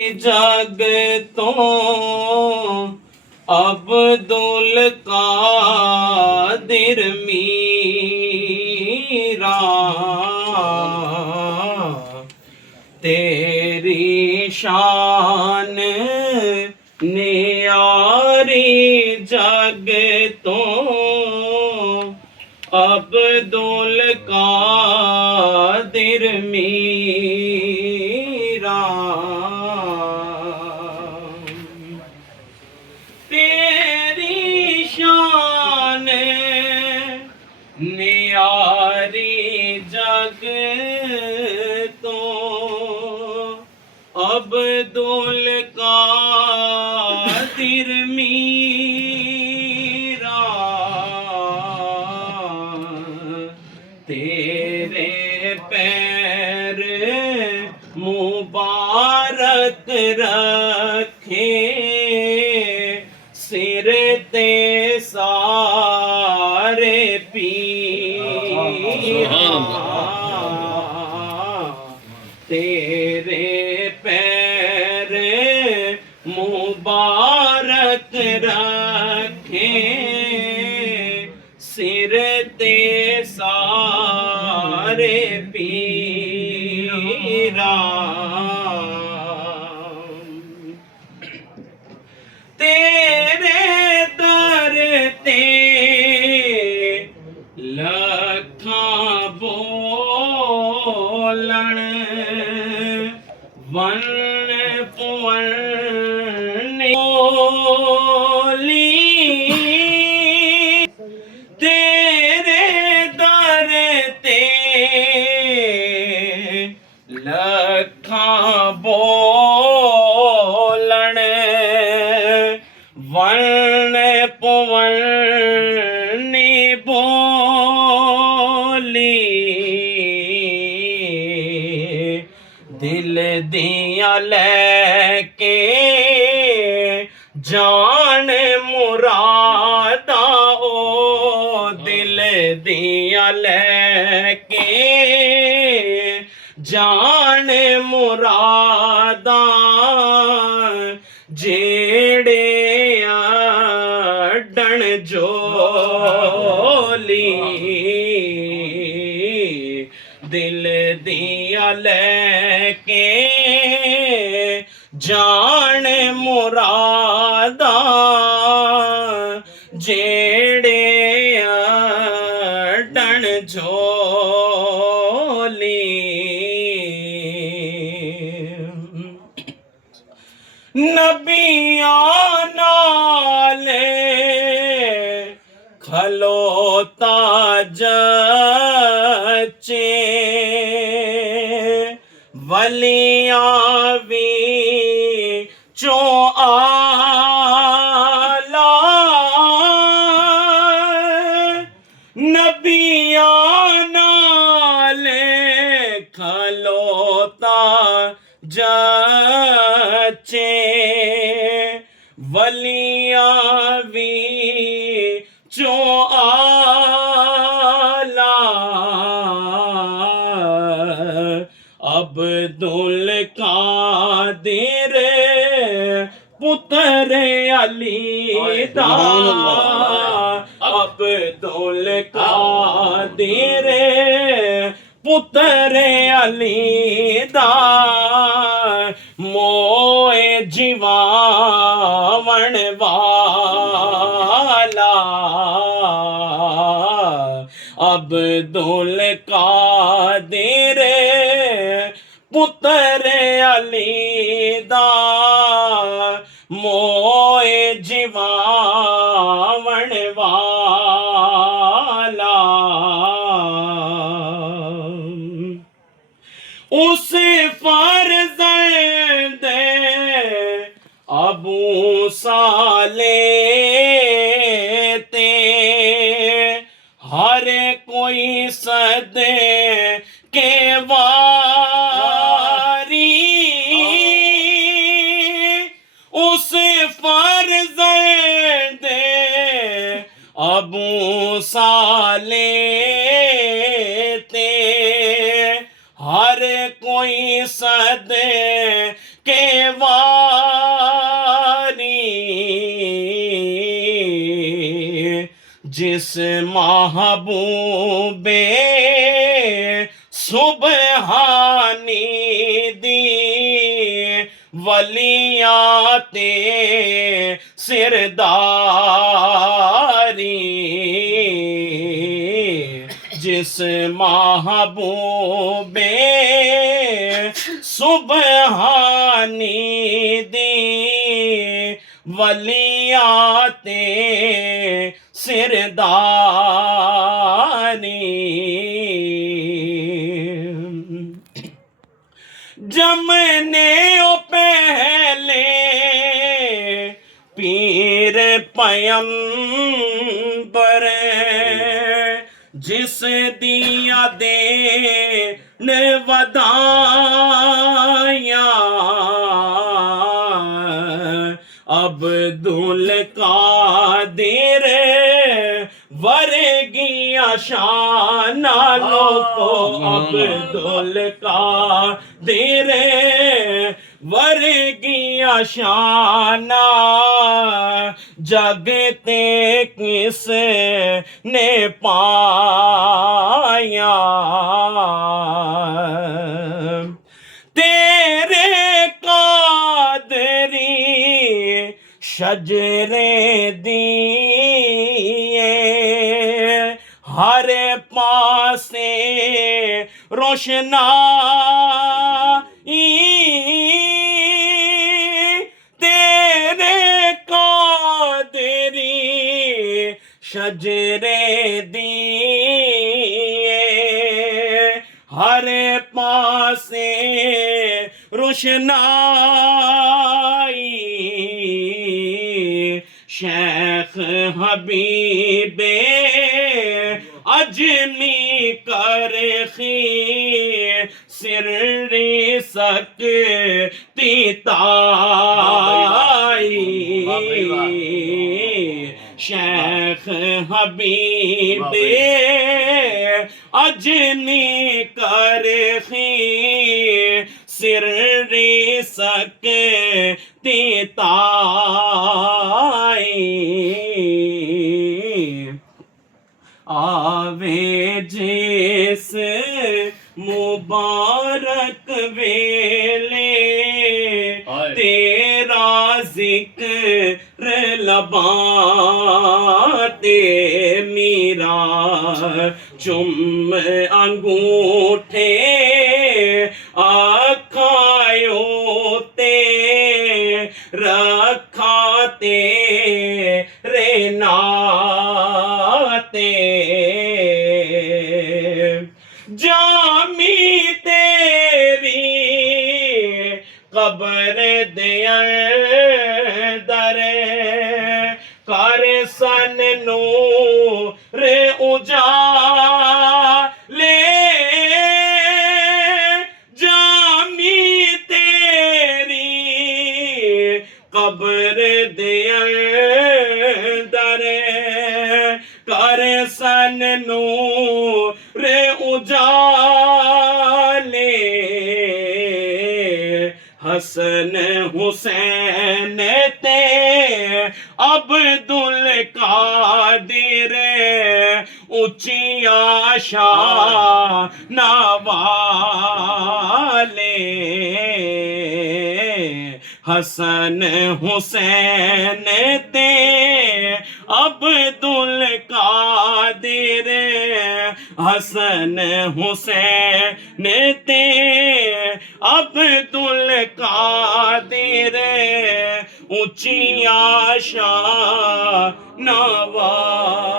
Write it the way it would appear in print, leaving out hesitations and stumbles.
जग तो अब्दुल कादिर मीरा तेरी शान नियारी जग तो अब्दुल कादिर मीरा तेरी शान नियारी जग तो अब्दुल कादिर मीरा तेरे पैर मुबारक रखे सिर ते सारे पीरा तेरे पैर मुबारक रखे सिर ते सारे पीरा तेरे दर ते लखां बोलन वन पवन बोली तेरे दर ते लखां बोलन वन पवन बोली दिल दिया लैके जान मुरादा ओ दिल दिया लैके जान मुरादा जेड़े अड्डण जोली दिल दिया लैके जान मुरादा जेड़े अड्डण जोली नबियां नाले खलोता जचे वलियां भी चो आला नबियां नाले खलोता जचे वलियां भी चो आला अब्दुल कादिर पुत्र अली दा अब्दुल कादिर पुत्र अली दा मोए जीवावण वाला अब्दुल कादिर पुत्र अली दा मोए जीवावण वाला उस फर्जंद अबू साले ते हर कोई सद के वारी उस फर्जंद अबू साले ते हर कोई सद के जिस महबूबे सुबहानी दी वलियाते सिरदारी, जिस महबूबे सुबहानी दी वलियाते सिरदारी। जमने ओ पहले पीर पयंबर, जिस दिया दे न वदाया अब्दुल कादिर वरगिया शाना लोको, अब्दुल कादिर वरगिया शाना जगते किस ने पाया। तेरे कादरी शजरे दिए हर पासे रोशनाई, तेरे कादरी शजरे दिए हर पासे रोशनाई। शेख हबीबे अजमी कर सिररी सकती ताई, शेख हबीबे अजमी कर सिररी सकती ताई। आवे जिस मुबारक वेले तेरा जिक्र लबाते मीरा चुम अंगूठे आखायो ते रखाते रे नाते। जामी तेरी कब्र दे अंदर कर सन नूर उजाले, जामी तेरी कब्र दे अंदर कर सन नूर उजाले। हसन हुसैन ते अब्दुल कादिर ऊंचिया शाना वाले। हसन हुसैन ते अब्दुल कादिर, हसन हुसैन ते अब्दुल कादिर ऊंचिया शान वाले।